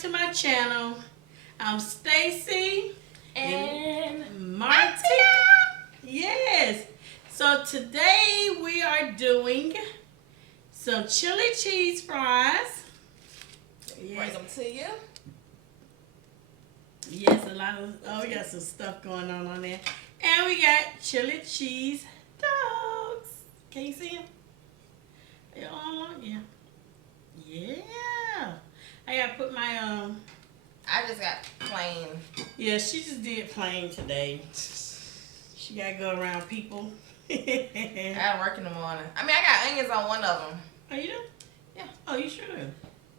to my channel. I'm Stacy and Martin. Yes. So today we are doing some chili cheese fries. Yes. Bring them to you. Yes, we got some stuff going on there. And we got chili cheese dogs. Can you see them? They're all on here. Yeah. I gotta put my I just got plain. Yeah, she just did plain today. She gotta go around people. I gotta work in the morning. I mean, I got onions on one of them. Oh, you do? Yeah. Oh, you sure do.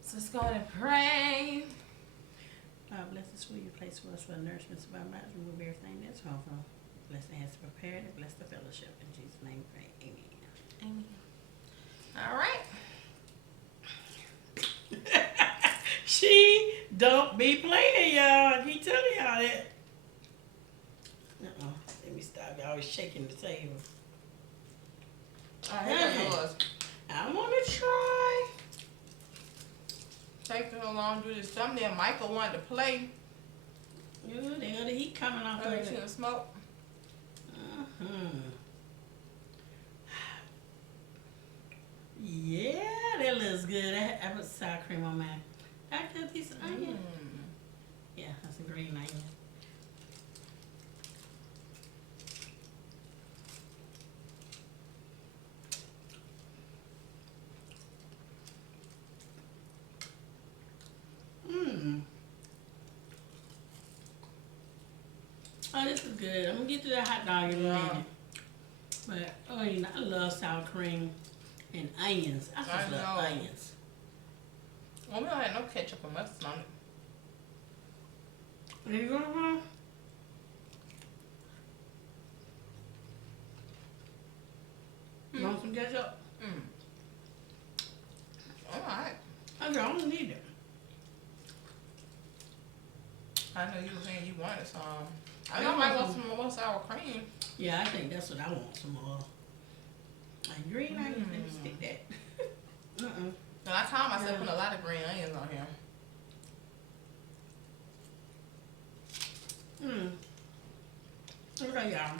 So let's go ahead and pray. Bless the sweet you place for us for the nourishment of our mouths, remove everything that's harmful. Bless the hands prepared and bless the fellowship. In Jesus' name, pray. Amen. Amen. All right. She don't be playing, y'all. I keep telling y'all that. Let me stop. Y'all always shaking the table. I want to try. Taking so long to do this thumbnail. Michael wanted to play. Ooh, they got the heat coming off of it. Smoke. Yeah, that looks good. I put sour cream on mine. I got these onions. Yeah, that's a green onion. Oh, this is good. I'm gonna get to that hot dog in a minute. But I love sour cream and onions. I just love onions. Well, we don't have no ketchup or mustard on it. There you go, huh? You want some ketchup? Alright. Okay, I don't need it. I know you were saying you wanted some. I know I might want some more sour cream. Yeah, I think that's what I want, some more. Like green onions, let me stick that. And I call myself putting a lot of green onions on here. Okay, y'all.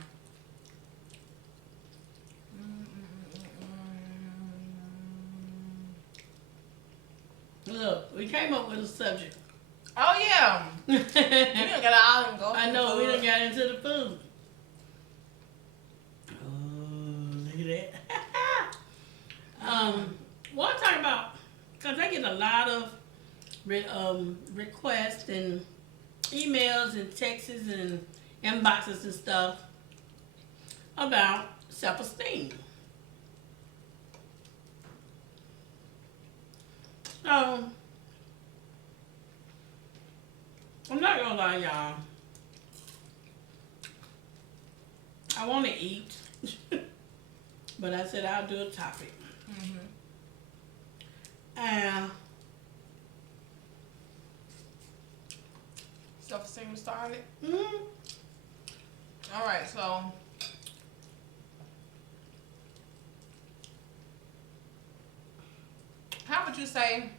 Look, we came up with a subject. Oh, yeah. We done got all them go. I know, we done got into the food. Oh, look at that. What I'm talking about, because I get a lot of requests and emails and texts and inboxes and stuff about self-esteem. So, I'm not gonna lie, y'all. I want to eat, but I said I'll do a topic. And self-esteem started. All right, so how would you say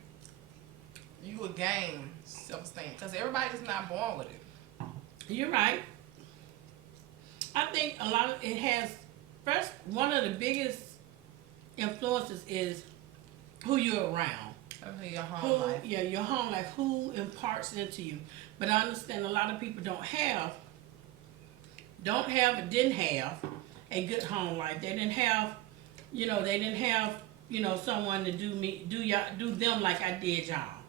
you would gain self-esteem? Because everybody's not born with it. You're right. I think a lot of it has, first, one of the biggest influences is who you're around. Okay, your home life. Yeah, your home life. Who imparts into you. But I understand a lot of people don't have or didn't have a good home life. They didn't have, someone to do them like I did y'all.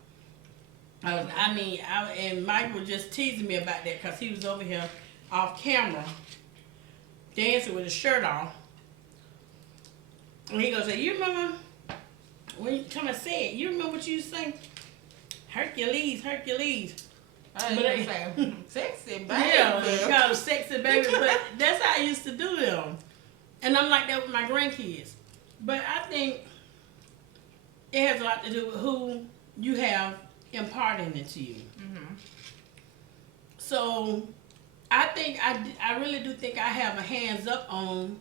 And Mike was just teasing me about that because he was over here off camera dancing with his shirt off. And he goes, you remember when you come and say it, you remember what you say? Hercules. I didn't say sexy baby. Yeah, they call them sexy baby, but that's how I used to do them. And I'm like that with my grandkids. But I think it has a lot to do with who you have imparting into you. So I think I really do think I have a hands up on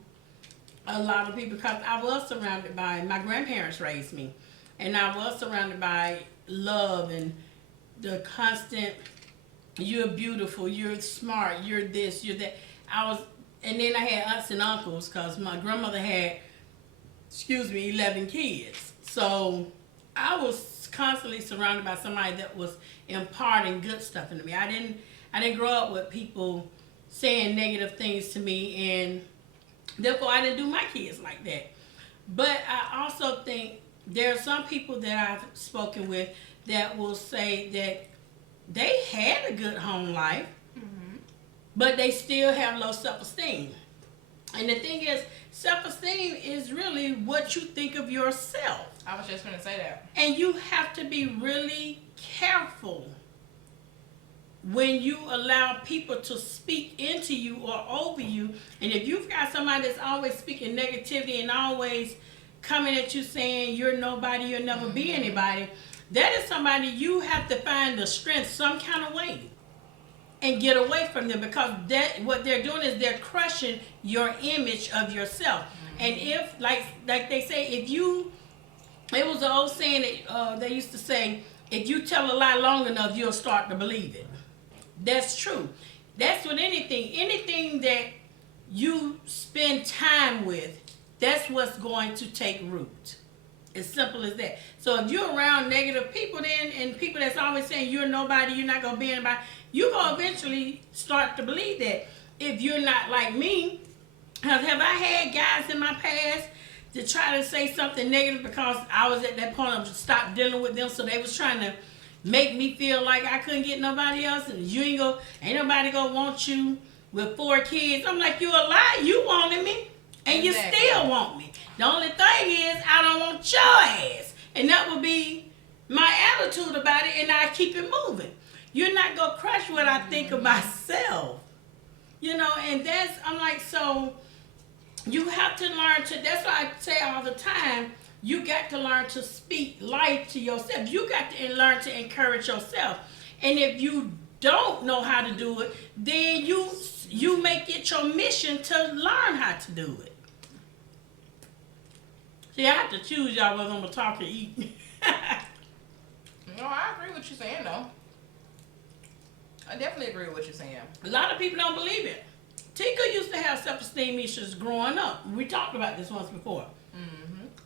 a lot of people because I was surrounded by, my grandparents raised me, and I was surrounded by love and the constant, you're beautiful, you're smart, you're this, you're that. And then I had aunts and uncles because my grandmother had, 11 kids. So I was constantly surrounded by somebody that was imparting good stuff into me. I didn't grow up with people saying negative things to me, and therefore I didn't do my kids like that. But I also think there are some people that I've spoken with that will say that they had a good home life, but they still have low self-esteem. And the thing is, self-esteem is really what you think of yourself. I was just going to say that. And you have to be really careful when you allow people to speak into you or over you. And if you've got somebody that's always speaking negativity and always coming at you saying you're nobody, you'll never be anybody, that is somebody you have to find the strength some kind of way and get away from them, because that what they're doing is they're crushing your image of yourself. And if, like they say, it was an old saying that they used to say, if you tell a lie long enough, you'll start to believe it. That's true. That's with anything that you spend time with, that's what's going to take root. As simple as that. So if you're around negative people then, and people that's always saying you're nobody, you're not going to be anybody, you're going to eventually start to believe that. If you're not like me, have I had guys in my past to try to say something negative because I was at that point of stop dealing with them, so they was trying to make me feel like I couldn't get nobody else, and ain't nobody gonna want you with 4 kids. I'm like, you a lie, you wanted me, and you still want me. The only thing is, I don't want your ass. And that would be my attitude about it, and I keep it moving. You're not gonna crush what I think of myself. And I'm like, so you have to learn to, that's why I say all the time, you got to learn to speak life to yourself. You got to learn to encourage yourself. And if you don't know how to do it, then you make it your mission to learn how to do it. See, I have to choose y'all whether I'm going to talk or eat. No, I agree with what you're saying, though. I definitely agree with what you're saying. A lot of people don't believe it. Tika used to have self-esteem issues growing up. We talked about this once before.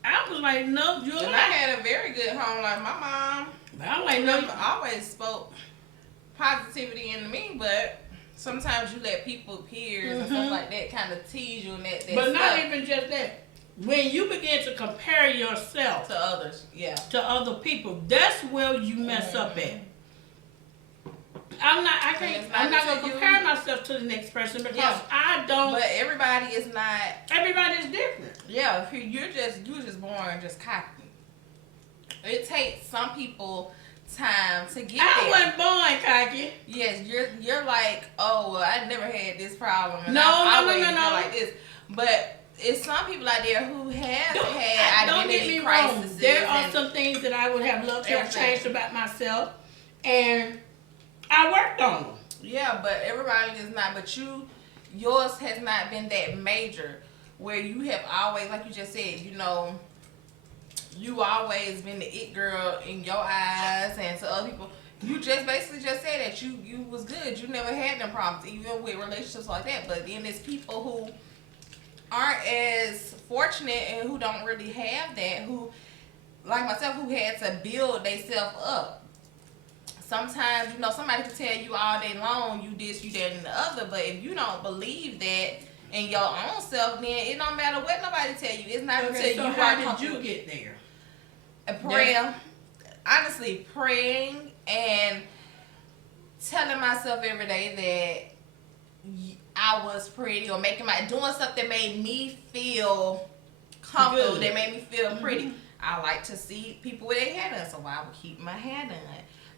I was like, no, you're and right. I had a very good home life. My mom, but I'm like, no, always spoke positivity into me, but sometimes you let people, peers, and stuff like that kind of tease you and that but stuff. not even just that. When you begin to compare yourself to others, to other people, that's where you mess up at. I'm not gonna compare myself to the next person because I don't. But everybody is not. Everybody's different. Yeah, you're just born just cocky. It takes some people time to get there. I wasn't born cocky. Yes, you're like, oh, well, I never had this problem. And no. Like this, but it's some people out there who have had identity crises. Wrong. There are some things that I would have loved to have changed about myself, and I worked on them. Yeah, but everybody is not. But yours has not been that major, where you have always, like you just said, you always been the it girl in your eyes, and to other people, you just basically just said that you was good. You never had no problems, even with relationships like that. But then there's people who aren't as fortunate and who don't really have that, who, like myself, who had to build themselves up. Sometimes, somebody can tell you all day long, you this, you that, and the other, but if you don't believe that in your own self, then it don't matter what nobody tell you. It's not until you how did you get there? A prayer. Honestly, praying and telling myself every day that I was pretty, or doing stuff that made me feel comfortable, good. That made me feel pretty. I like to see people with their hair done, so I would keep my hair done.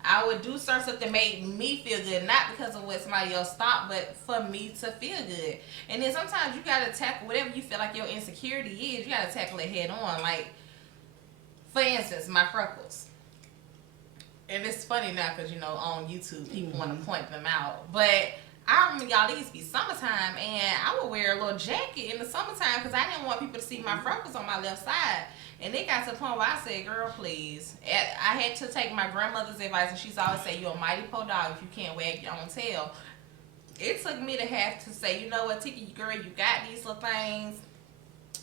I would do certain stuff that made me feel good, not because of what somebody else thought, but for me to feel good. And then sometimes you gotta tackle whatever you feel like your insecurity is. You gotta tackle it head on. Like, for instance, my freckles. And it's funny now because on YouTube people want to point them out, but I remember y'all, it used to be summertime, and I would wear a little jacket in the summertime because I didn't want people to see my freckles on my left side. And it got to the point where I said, girl, please. I had to take my grandmother's advice, and she's always say, you're a mighty poor dog if you can't wag your own tail. It took me to have to say, you know what, Tiki, girl, you got these little things.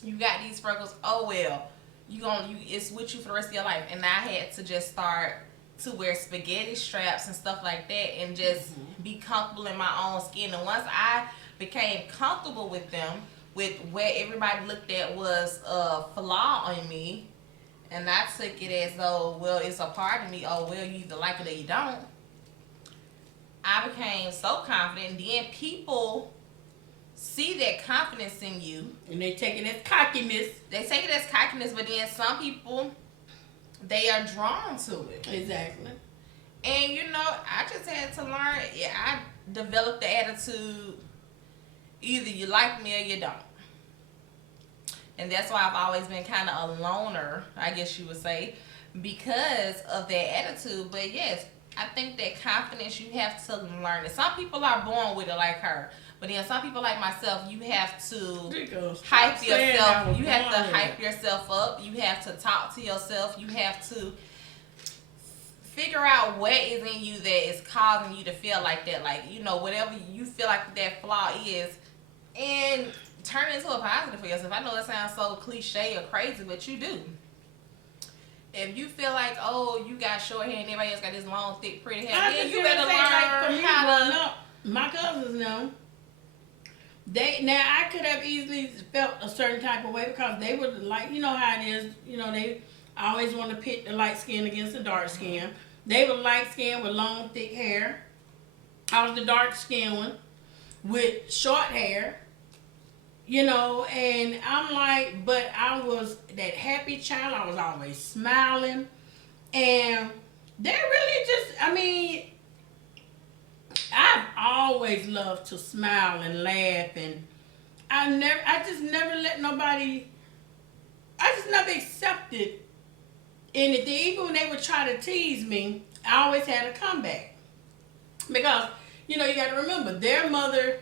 You got these freckles. Oh, well. It's with you for the rest of your life. And I had to just start to wear spaghetti straps and stuff like that and just be comfortable in my own skin. And once I became comfortable with them, with what everybody looked at was a flaw in me, and I took it as though, well, it's a part of me. Oh, well, you either like it or you don't. I became so confident, and then people see that confidence in you. And they take it as cockiness. They take it as cockiness, but then some people, they are drawn to it. Exactly. And, you know, I just had to learn. Yeah, I developed the attitude, either you like me or you don't. And that's why I've always been kind of a loner, I guess you would say, because of that attitude. But yes, I think that confidence, you have to learn it. Some people are born with it like her. But then some people like myself, you have to hype yourself. You have to hype yourself up. You have to talk to yourself. You have to figure out what is in you that is causing you to feel like that. Like, you know, whatever you feel like that flaw is, and turn it into a positive for yourself. I know it sounds so cliche or crazy, but you do. If you feel like, oh, you got short hair and everybody else got this long, thick, pretty hair, then you better learn how to... My cousins know. Now I could have easily felt a certain type of way because they would like, you know how it is, you know, they always want to pit the light skin against the dark skin. They were light skin with long, thick hair. I was the dark skin one with short hair, you know, and I'm like, but I was that happy child. I was always smiling, and they really just, I mean, I've always loved to smile and laugh, and I just never accepted anything. Even when they would try to tease me, I always had a comeback. Because, you know, you got to remember, their mother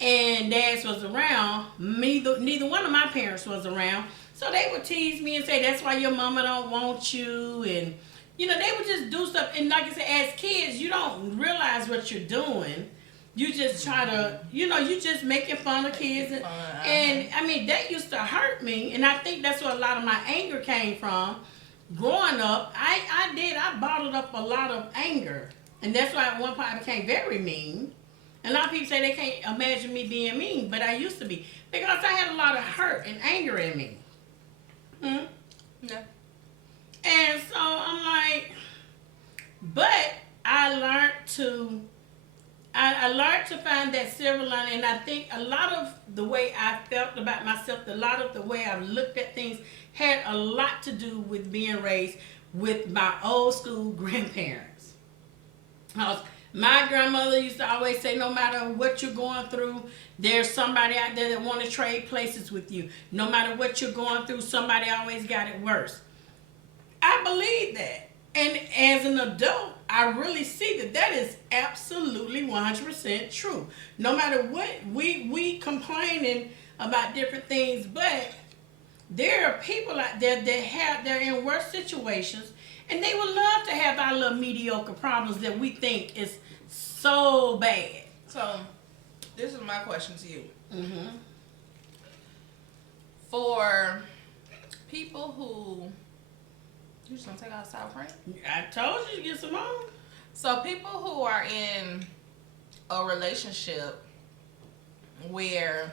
and dads was around. Neither one of my parents was around. So they would tease me and say, that's why your mama don't want you, and you know, they would just do stuff. And like I said, as kids, you don't realize what you're doing. You just try to, you know, you just making fun of kids. And I mean, that used to hurt me. And I think that's where a lot of my anger came from. Growing up, I bottled up a lot of anger. And that's why at one point I became very mean. And a lot of people say they can't imagine me being mean, but I used to be. Because I had a lot of hurt and anger in me. Yeah. And so I'm like, but I learned to find that silver lining, and I think a lot of the way I felt about myself, a lot of the way I looked at things had a lot to do with being raised with my old school grandparents. My grandmother used to always say, no matter what you're going through, there's somebody out there that want to trade places with you. No matter what you're going through, somebody always got it worse. I believe that. And as an adult, I really see that is absolutely 100% true. No matter what, we complaining about different things, but there are people out there they're in worse situations, and they would love to have our little mediocre problems that we think is so bad. So, this is my question to you. Mm-hmm. For people who... You just gonna take out sour cream? I told you to get some on. So people who are in a relationship where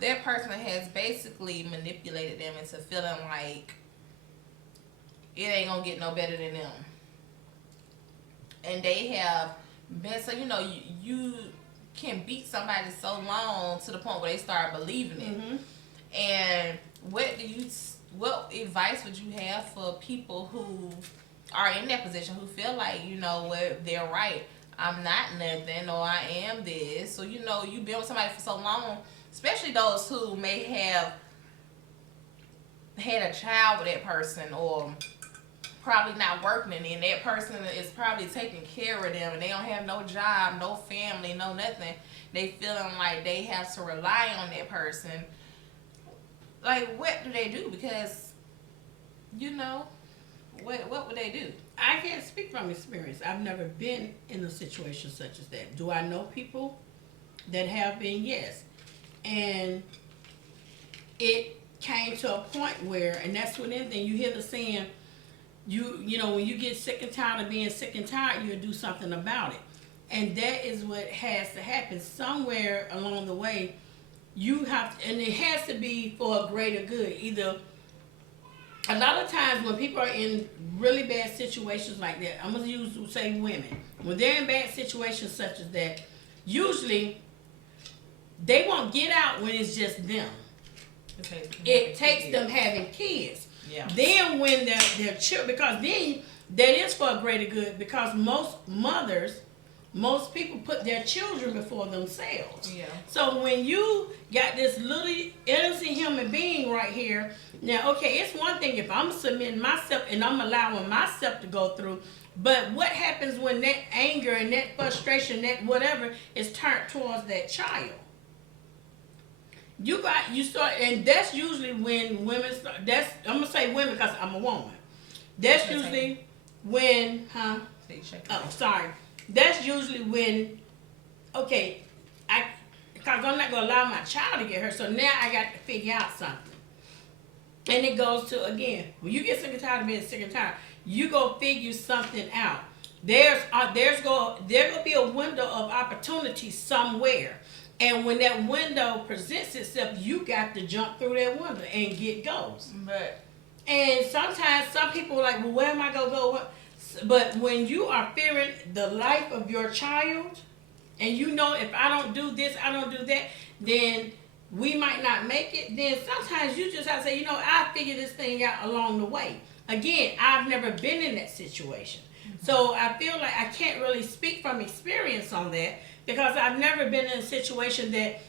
that person has basically manipulated them into feeling like it ain't gonna get no better than them. And they have been, so you know, you can beat somebody so long to the point where they start believing it. Mm-hmm. And what advice would you have for people who are in that position, who feel like, you know, they're right, I'm not nothing, or I am this. So, you know, you've been with somebody for so long, especially those who may have had a child with that person, or probably not working, and that person is probably taking care of them, and they don't have no job, no family, no nothing. They feeling like they have to rely on that person. Like, what do they do? Because you know, what would they do? I can't speak from experience. I've never been in a situation such as that. Do I know people that have been? Yes. And it came to a point where, and that's what anything, you hear the saying, you know, when you get sick and tired of being sick and tired, you'll do something about it. And that is what has to happen. Somewhere along the way, you have to, and it has to be for a greater good. Either, a lot of times when people are in really bad situations like that, I'm going to say women, when they're in bad situations such as that, usually they won't get out when it's just them. It takes them having kids. Yeah. Then when their children, because then that is for a greater good, because most mothers, most people put their children before themselves. Yeah. So when you got this little innocent human being right here, now, okay, it's one thing if I'm submitting myself and I'm allowing myself to go through, but what happens when that anger and that frustration, that whatever, is turned towards that child? You start, and that's usually when women start. I'm gonna say women because I'm a woman. That's usually when, oh, sorry. That's usually when, okay, because I'm not gonna allow my child to get hurt. So now I got to figure out something. And it goes to, again, when you get sick and tired of being sick and tired, you go figure something out. There gonna be a window of opportunity somewhere. And when that window presents itself, you got to jump through that window and get goals. And sometimes some people are like, well, where am I going to go? But when you are fearing the life of your child, and you know if I don't do this, I don't do that, then we might not make it. Then sometimes you just have to say, you know, I'll figure this thing out along the way. Again, I've never been in that situation. So I feel like I can't really speak from experience on that, because I've never been in a situation that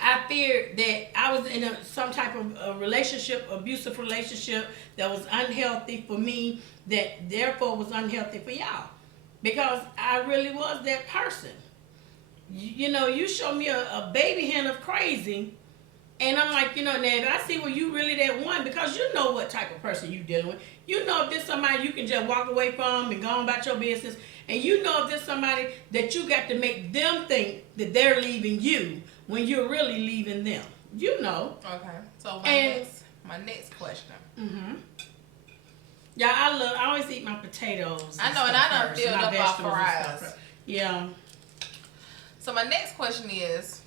I feared that I was in some type of a relationship, abusive relationship that was unhealthy for me, that therefore was unhealthy for y'all. Because I really was that person. You know, you show me a baby hen of crazy, and I'm like, you know, Ned, I see where you really that one, because you know what type of person you dealing with. You know if there's somebody you can just walk away from and go on about your business. And you know if there's somebody that you got to make them think that they're leaving you when you're really leaving them. You know. Okay. So my next question. Mm-hmm. Yeah, I always eat my potatoes. I know, and I done filled up our fries. Yeah. So my next question is,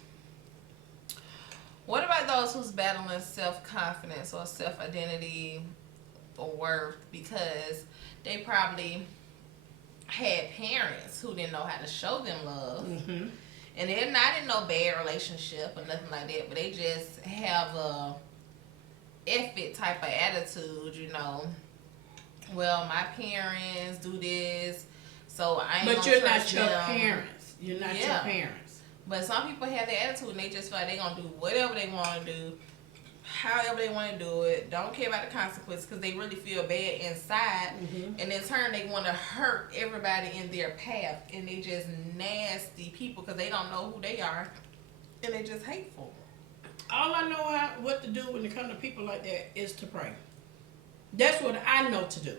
what about those who's battling self-confidence or self-identity or worth because they probably had parents who didn't know how to show them love, and they're not in no bad relationship or nothing like that, but they just have a F it type of attitude, you know. Well, my parents do this, so I ain't But gonna you're not trust your them. parents. You're not your parents. But some people have the attitude and they just feel like they're gonna do whatever they want to do, however they want to do it, don't care about the consequences because they really feel bad inside, and in turn they want to hurt everybody in their path, and they just nasty people because they don't know who they are, and they just hateful. All I know what to do when it comes to people like that is to pray. That's what I know to do.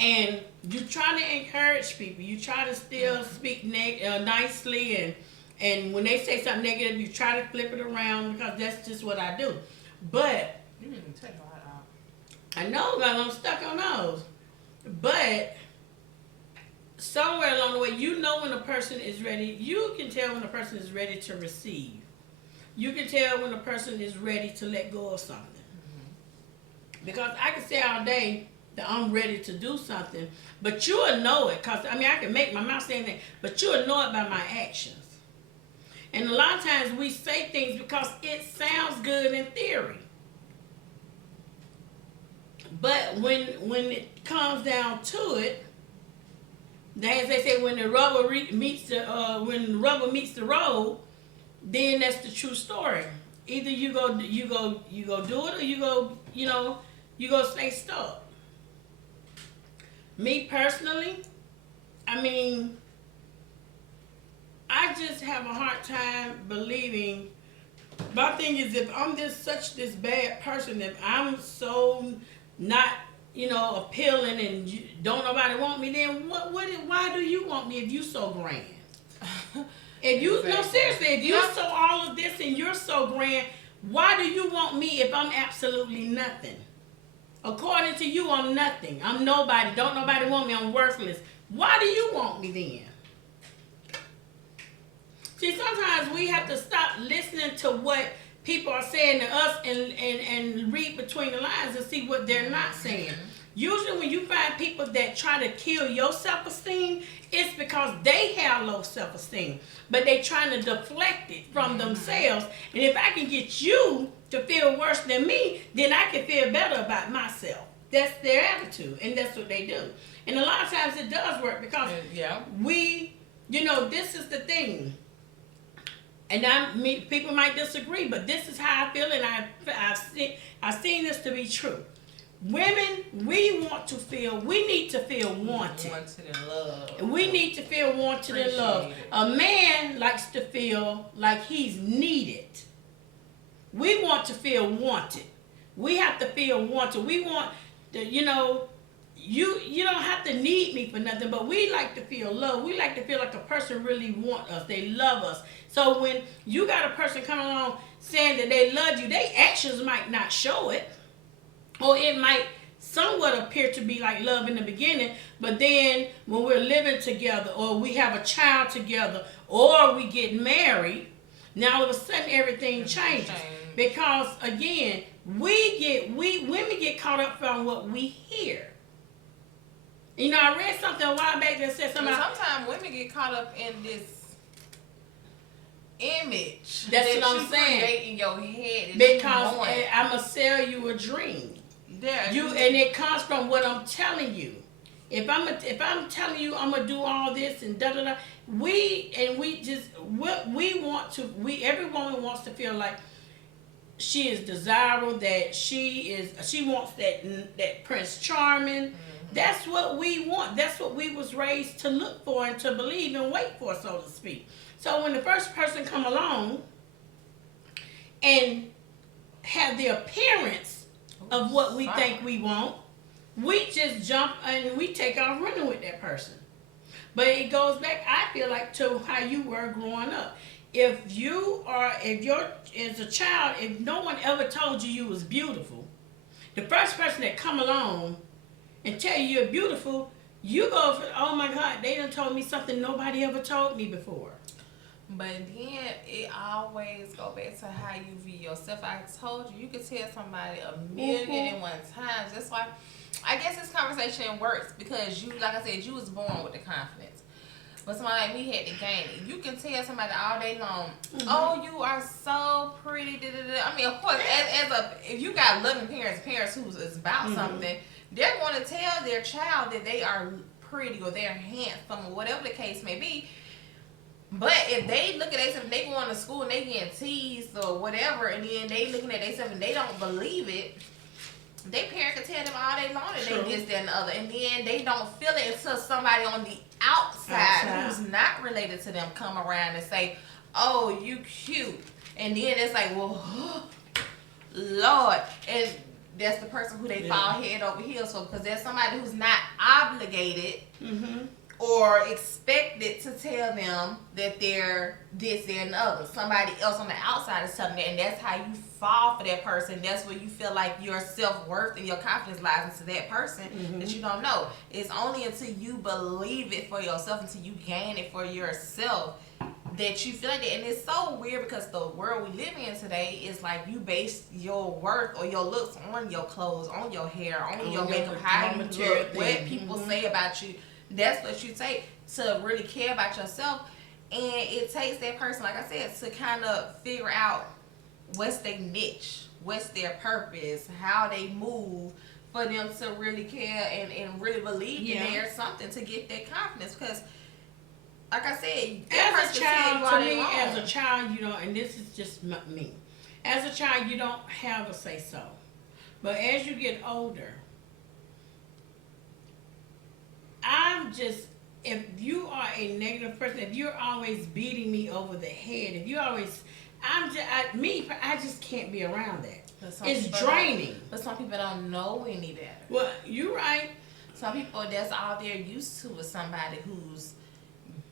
And you try to encourage people. You try to still speak nicely, and when they say something negative, you try to flip it around, because that's just what I do. But you didn't even take a lot out. I know, because I'm stuck on those. But somewhere along the way, you know when a person is ready. You can tell when a person is ready to receive. You can tell when a person is ready to let go of something. Because I can say all day that I'm ready to do something, but you'll know it. Because, I mean, I can make my mouth say anything, but you'll know it by my actions. And a lot of times we say things because it sounds good in theory. But when it comes down to it, as they say, when the rubber meets the road, then that's the true story. Either you go do it, or you go stay stuck. Me personally, I mean, I just have a hard time believing My thing is, if I'm this bad person, if I'm so not, appealing and don't nobody want me, then why do you want me if you so grand? If you, no, seriously, if you're so all of this and you're so grand, why do you want me if I'm absolutely nothing? According to you, I'm nothing. I'm nobody. Don't nobody want me. I'm worthless. Why do you want me then? See, sometimes we have to stop listening to what people are saying to us and read between the lines and see what they're not saying. Usually when you find people that try to kill your self-esteem, it's because they have low self-esteem. But they trying to deflect it from themselves. And if I can get you to feel worse than me, then I can feel better about myself. That's their attitude, and that's what they do. And a lot of times it does work because we, this is the thing. And people might disagree, but this is how I feel, and I've seen this to be true. Women, we need to feel wanted. Wanted and loved. We need to feel wanted and loved. A man likes to feel like he's needed. We want to feel wanted. We have to feel wanted. We want, you don't have to need me for nothing, but we like to feel loved. We like to feel like a person really wants us. They love us. So when you got a person coming along saying that they love you, their actions might not show it. Or it might somewhat appear to be like love in the beginning, but then when we're living together or we have a child together or we get married, now all of a sudden everything changes. Because again, women get caught up on what we hear. I read something a while back that said something about sometimes women get caught up in this image that's what I'm saying. Create in your head because I'm gonna sell you a dream. And it comes from what I'm telling you. If I'm telling you I'm gonna do all this and da da da, every woman wants to feel like she is desirable, that she wants that Prince Charming. That's what we want. That's what we was raised to look for and to believe and wait for, so to speak. So when the first person come along and have the appearance of what we think we want, we just jump and we take off running with that person. But it goes back, I feel like, to how you were growing up. If you're as a child, if no one ever told you was beautiful, the first person that come along and tell you you're beautiful, you go for, oh my God, they done told me something nobody ever told me before. But then it always go back to how you view yourself. I told you, you could tell somebody a million and one times. That's why I guess this conversation works because you, like I said, you was born with the confidence. But somebody like me had to gain it. You can tell somebody all day long, oh, you are so pretty. Da, da, da. I mean, of course, if you got loving parents who is about something, they're going to tell their child that they are pretty or they're handsome or whatever the case may be. But if they look at themselves, they going to school and they getting teased or whatever, and then they looking at themselves and they don't believe it, their parent can tell them all day long that they this, that, and the other, and then they don't feel it until somebody on the outside who's not related to them come around and say, "Oh, you cute," and then it's like, "Well, Lord," and that's the person who they fall head over heels for because there's somebody who's not obligated. Or expected to tell them that they're this, that, and the other. Somebody else on the outside is telling them that, and that's how you fall for that person. That's where you feel like your self-worth and your confidence lies into that person that you don't know. It's only until you believe it for yourself, until you gain it for yourself, that you feel like that. And it's so weird because the world we live in today is like you base your worth or your looks on your clothes, on your hair, on your makeup, how you look, what people say about you. That's what you take to really care about yourself. And it takes that person, like I said, to kind of figure out what's their niche, what's their purpose, how they move, for them to really care and really believe that there's something to get that confidence. Because, like I said, as a child, to me, as a child, and this is just me. As a child, you don't have a say-so. But as you get older, if you are a negative person, if you're always beating me over the head, if you always, I just can't be around that. It's people draining. But some people don't know any better. Well, you're right. Some people, that's all they're used to is somebody who's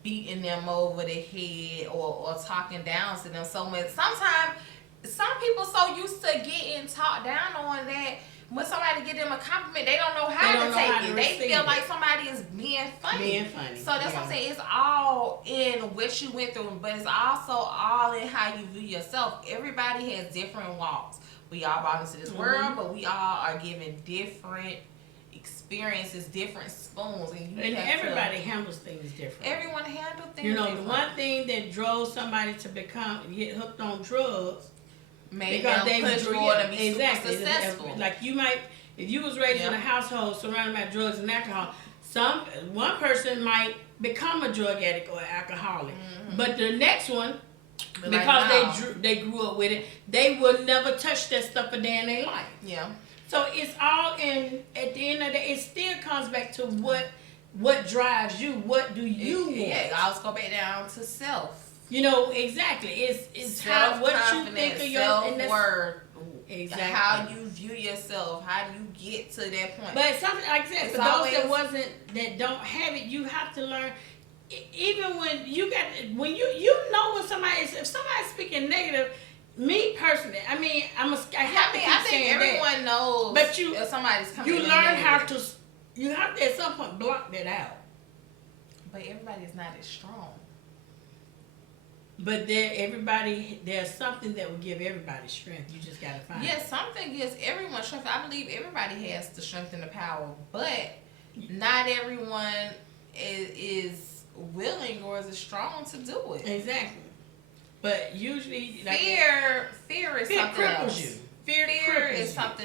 beating them over the head or talking down to them so much. Sometimes, some people so used to getting talked down on that when somebody give them a compliment, they don't know how to take it. They feel like somebody is being funny. So that's what I'm saying. It's all in what you went through, but it's also all in how you view yourself. Everybody has different walks. We all brought into this world, but we all are given different experiences, different spoons, and everybody handles things different. Everyone handles things. You know, different. The one thing that drove somebody to get hooked on drugs. Maybe they push more to be super successful. Like you might, if you was raised in a household surrounded by drugs and alcohol, one person might become a drug addict or alcoholic, but the next one, because they grew up with it, they will never touch that stuff a day in their life. Yeah. So it's all in. At the end of the day, it still comes back to what drives you. What do you want? Yeah, I'll just go back down to self. You know, exactly. It's how what you think of yourself, self-worth, exactly. How you view yourself, how do you get to that point? But something like that, for those that don't have it, you have to learn. Even when you know when if somebody's speaking negative. Me personally, I mean, I think everyone knows. But if somebody's coming, you learn how to. You have to at some point block that out. But everybody is not as strong. But there's something that will give everybody strength. You just gotta find. Yes, something gives everyone strength. I believe everybody has the strength and the power, but not everyone is willing or is strong to do it. Exactly. But usually, fear is something else. You. Fear is something.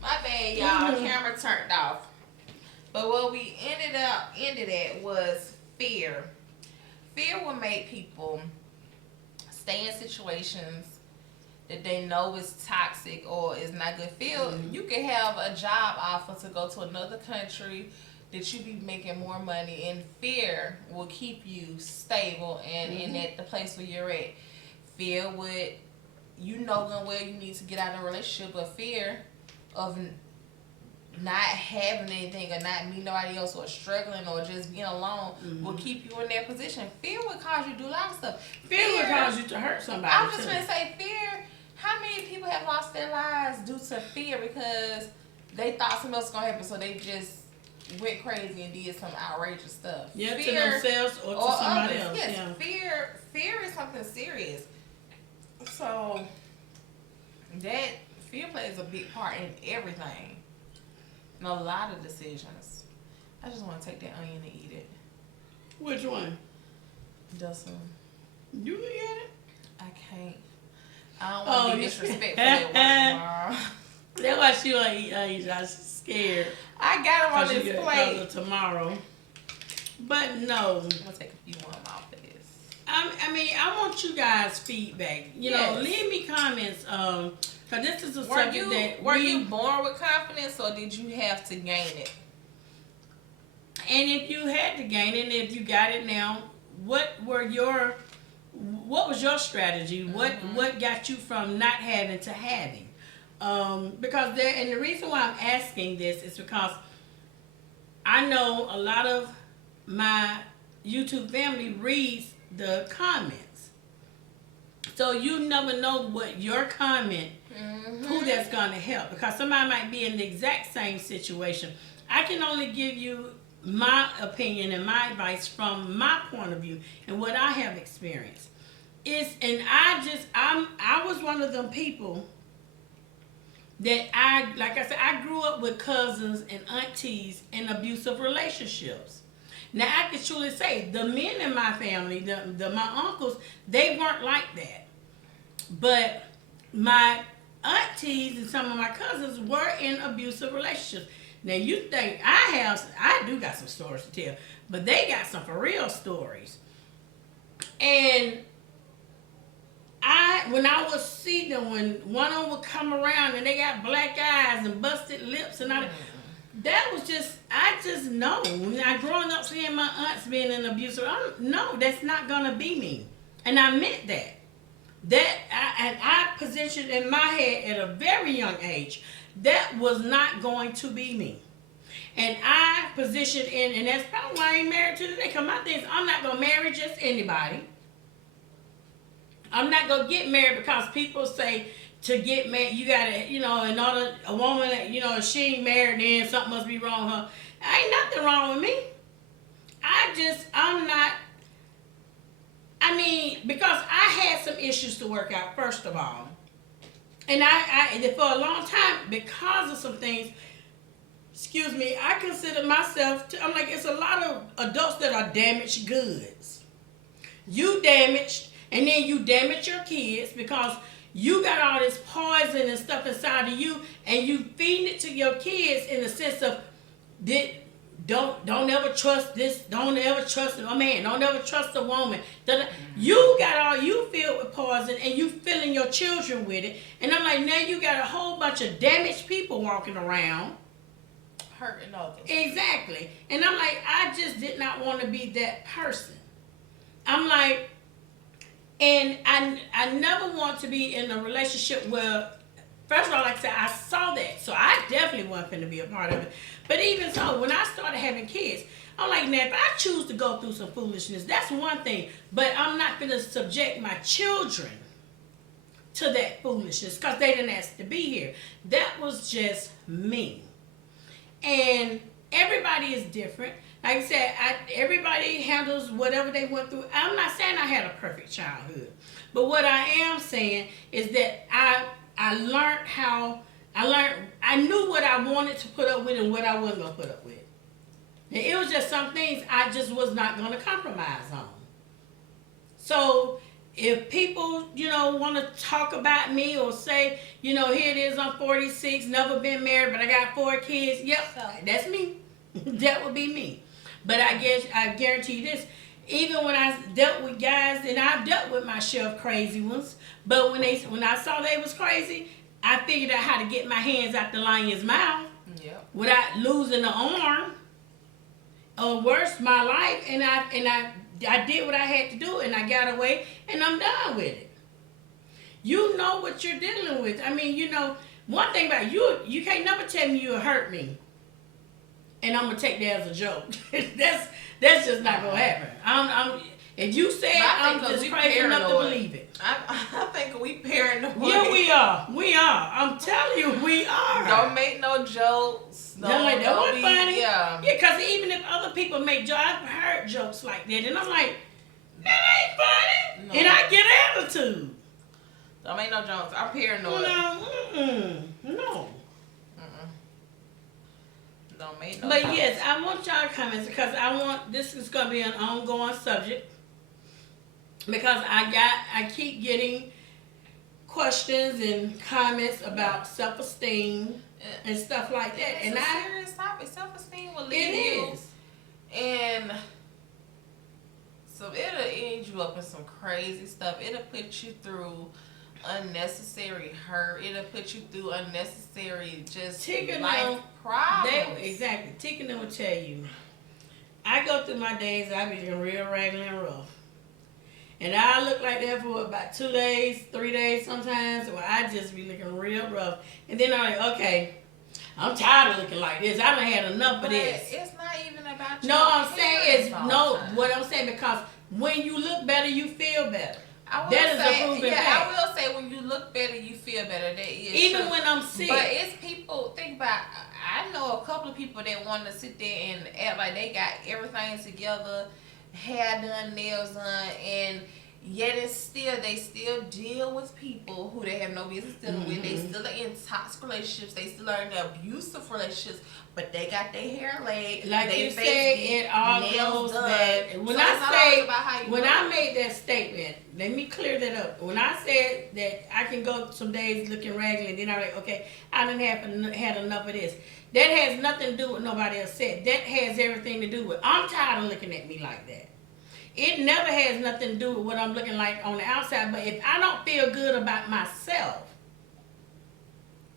My bad, y'all. Camera turned off. But what we ended at was fear. Fear will make people stay in situations that they know is toxic or is not good. You can have a job offer to go to another country that you be making more money, and fear will keep you stable and at the place where you're at. Fear would, well, you need to get out of a relationship, but fear of not having anything or not meeting nobody else or struggling or just being alone will keep you in that position. Fear would cause you to do a lot of stuff. Fear would cause you to hurt somebody. I was just going to say, fear, how many people have lost their lives due to fear because they thought something else was going to happen, so they just went crazy and did some outrageous stuff. Yeah, fear, to themselves or to somebody others. else. Yes, yeah. Fear is something serious. So that fear plays a big part in everything. And a lot of decisions. I just want to take that onion and eat it. Which one? Dustin. You can get it? I can't. I don't want to be disrespectful at work tomorrow. That's why she want to eat onions. I was scared. I got them on this plate. Of tomorrow. But no. I'm going to take a few more off of this. I mean, I want you guys' feedback. You know, leave me comments. Because this is a subject that... Were you born with confidence or did you have to gain it? And if you had to gain it, and if you got it now, what was your strategy? What got you from not having to having? Because and the reason why I'm asking this is because I know a lot of my YouTube family reads the comments. So you never know what your comment, who that's going to help. Because somebody might be in the exact same situation. I can only give you my opinion and my advice from my point of view and what I have experienced. I was one of them people that I grew up with cousins and aunties in abusive relationships. Now I can truly say the men in my family, my uncles, they weren't like that. But my aunties and some of my cousins were in abusive relationships. Now you think I do got some stories to tell, but they got some for real stories. And when I would see them, when one of them would come around and they got black eyes and busted lips and all that was I just know. When I growing up seeing my aunts being an abuser, no, that's not gonna be me. And I meant that. I positioned in my head at a very young age that was not going to be me. And I positioned in, and that's probably why I ain't married to today. Because my thing is, I'm not going to marry just anybody. I'm not going to get married because people say to get married, you got to, in order, a woman, if she ain't married, then something must be wrong with her. Ain't nothing wrong with me. I'm not, because I had some issues to work out, first of all. And I for a long time, because of some things, I consider myself, I'm like, it's a lot of adults that are damaged goods. You damaged, and then you damage your kids because you got all this poison and stuff inside of you, and you feeding it to your kids in the sense of, don't ever trust this, don't ever trust a man, don't ever trust a woman. You got all you filled with poison, and you filling your children with it. And I'm like, now you got a whole bunch of damaged people walking around. Hurting others. Exactly. And I'm like, I just did not want to be that person. I'm like, and I never want to be in a relationship where, first of all, like I said, I saw that. So I definitely wasn't going to be a part of it. But even so, when I started having kids, I'm like, now, if I choose to go through some foolishness, that's one thing. But I'm not going to subject my children to that foolishness because they didn't ask to be here. That was just me. And everybody is different. Like I said, everybody handles whatever they went through. I'm not saying I had a perfect childhood. But what I am saying is that I knew what I wanted to put up with and what I wasn't going to put up with. And it was just some things I just was not going to compromise on. So if people, want to talk about me or say, here it is, I'm 46, never been married, but I got 4 kids. Yep, that's me. That would be me. But I guarantee you this, even when I dealt with guys, and I've dealt with my share of crazy ones, but when I saw they was crazy, I figured out how to get my hands out the lion's mouth without losing an arm or worse, my life, and I did what I had to do, and I got away, and I'm done with it. You know what you're dealing with. One thing about you can't never tell me you'll hurt me, and I'm gonna take that as a joke. That's just not gonna happen. If you say it, I'm just crazy enough to believe it. I think we paranoid. Yeah, we are. We are. I'm telling you, we are. Don't make no jokes. That wasn't funny. Yeah, because even if other people make jokes, I've heard jokes like that, and I'm like, that ain't funny. No. And I get attitude. Don't make no jokes. I'm paranoid. No. Don't make no But jokes. yes, I want y'all comments because this is going to be an ongoing subject because I keep getting questions and comments about self-esteem and stuff like that. It's a serious topic. Self-esteem will lead you. It is. And so it'll end you up in some crazy stuff. It'll put you through unnecessary hurt. It'll put you through unnecessary life problems. Exactly. Ticking will tell you. I go through my days, I be looking real ragged and rough. And I look like that for about 2 days, 3 days sometimes, where I just be looking real rough. And then I'm like, okay, I'm tired of looking like this. I done had enough of this. It's not even about you. No, I'm saying what I'm saying, because when you look better, you feel better. I will say when you look better, you feel better. That is even true. When I'm sick. But it's people, think about, I know a couple of people that want to sit there and act like they got everything together, hair done, nails done, and yet they still deal with people who they have no business dealing with. They still are in toxic relationships. They still are in abusive relationships, but they got their hair laid. Like you said, it all goes back. When I made that statement, let me clear that up. When I said that I can go some days looking ragged, and then I'm like, okay, I done had enough of this. That has nothing to do with nobody else said. That has everything to do with, I'm tired of looking at me like that. It never has nothing to do with what I'm looking like on the outside. But if I don't feel good about myself,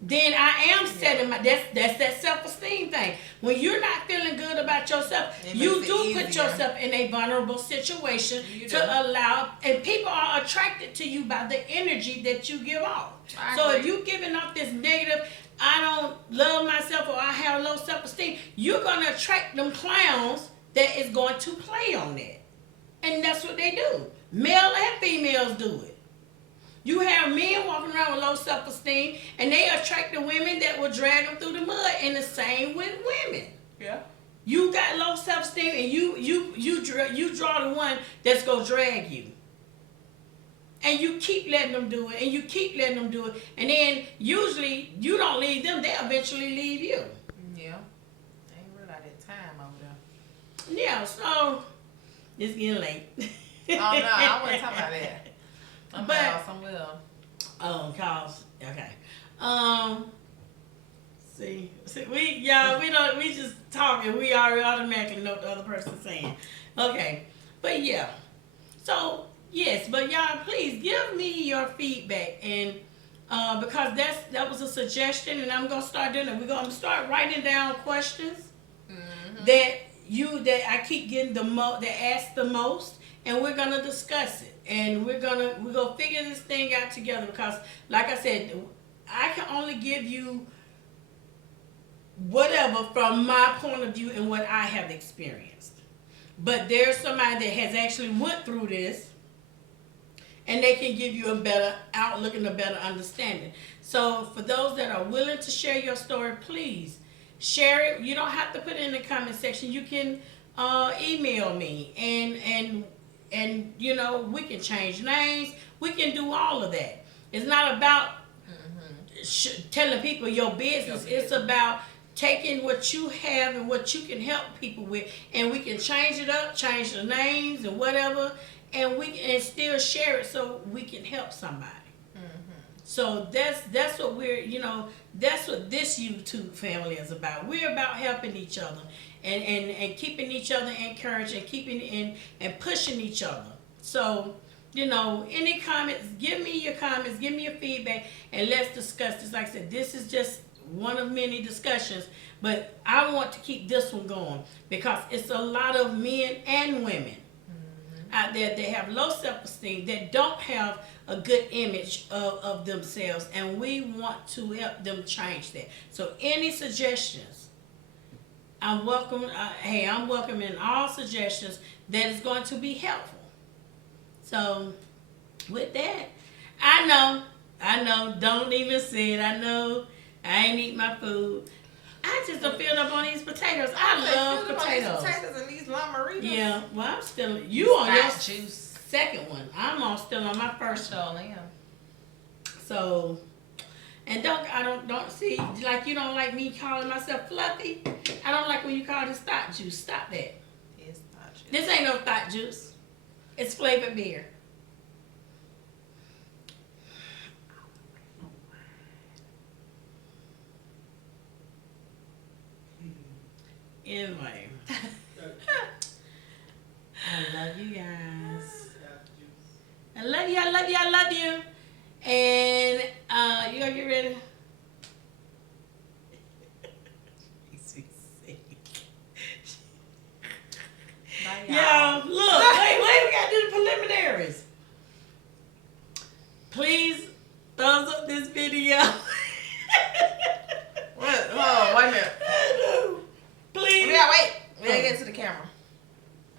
then I am setting my, that's that self-esteem thing. When you're not feeling good about yourself, you do put yourself in a vulnerable situation to allow, and people are attracted to you by the energy that you give off. So if you're giving off this negative, I don't love myself, or I have low self-esteem, you're going to attract them clowns that is going to play on that. And that's what they do. Male and females do it. You have men walking around with low self-esteem, and they attract the women that will drag them through the mud. And the same with women. Yeah. You got low self-esteem, and you draw the one that's gonna drag you. And you keep letting them do it, and you keep letting them do it, and then usually you don't leave them; they eventually leave you. Yeah. Ain't real out that time over there. Yeah. So it's getting late. Oh no, I wasn't talking about that. Somewhere else. Oh, cause okay. See, we just talking. We already automatically know what the other person's saying. Okay, but yeah. So yes, but y'all, please give me your feedback, and because that was a suggestion, and I'm gonna start doing it. We're gonna start writing down questions that I keep getting that ask the most, and we're gonna discuss it. And we're gonna figure this thing out together, because, like I said, I can only give you whatever from my point of view and what I have experienced. But there's somebody that has actually went through this, and they can give you a better outlook and a better understanding. So for those that are willing to share your story, please share it. You don't have to put it in the comment section. You can email me, and we can change names. We can do all of that. It's not about telling people your business. It's about taking what you have and what you can help people with, and we can change it up, change the names and whatever, and we can still share it so we can help somebody. So that's what that's what this YouTube family is about. We're about helping each other. And keeping each other encouraged, and keeping and pushing each other. So, any comments, give me your comments, give me your feedback, and let's discuss this. Like I said, this is just one of many discussions, but I want to keep this one going, because it's a lot of men and women out there that have low self-esteem, that don't have a good image of themselves, and we want to help them change that. So any suggestions, I'm welcoming all suggestions that is going to be helpful. So, with that, I know, don't even say it. I know, I ain't eat my food. I just don't feel up on these potatoes. I love potatoes. These potatoes and these lamaritas. Yeah, well, I'm still, you on your second one. I'm still on my first one. So, and don't see, like, you don't like me calling myself fluffy. I don't like when you call it thought juice. Stop that. It's thought juice. This ain't no thought juice. It's flavored beer. Anyway. I love you guys. I love you, I love you, I love you. And you gonna get ready? Y'all, look, wait, we gotta do the preliminaries. Please thumbs up this video. What? Oh, wait a minute. Please. We gotta wait. We gotta get to the camera.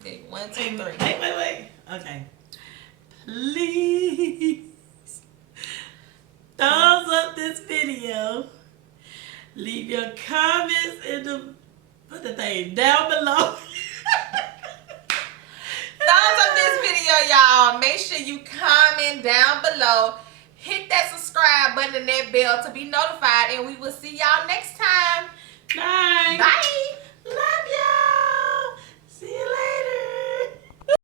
Okay, 1, 2, 3. Wait. Okay. Please thumbs up this video. Leave your comments put the thing down below. Thumbs up this video, y'all. Make sure you comment down below. Hit that subscribe button and that bell to be notified. And we will see y'all next time. Bye. Bye.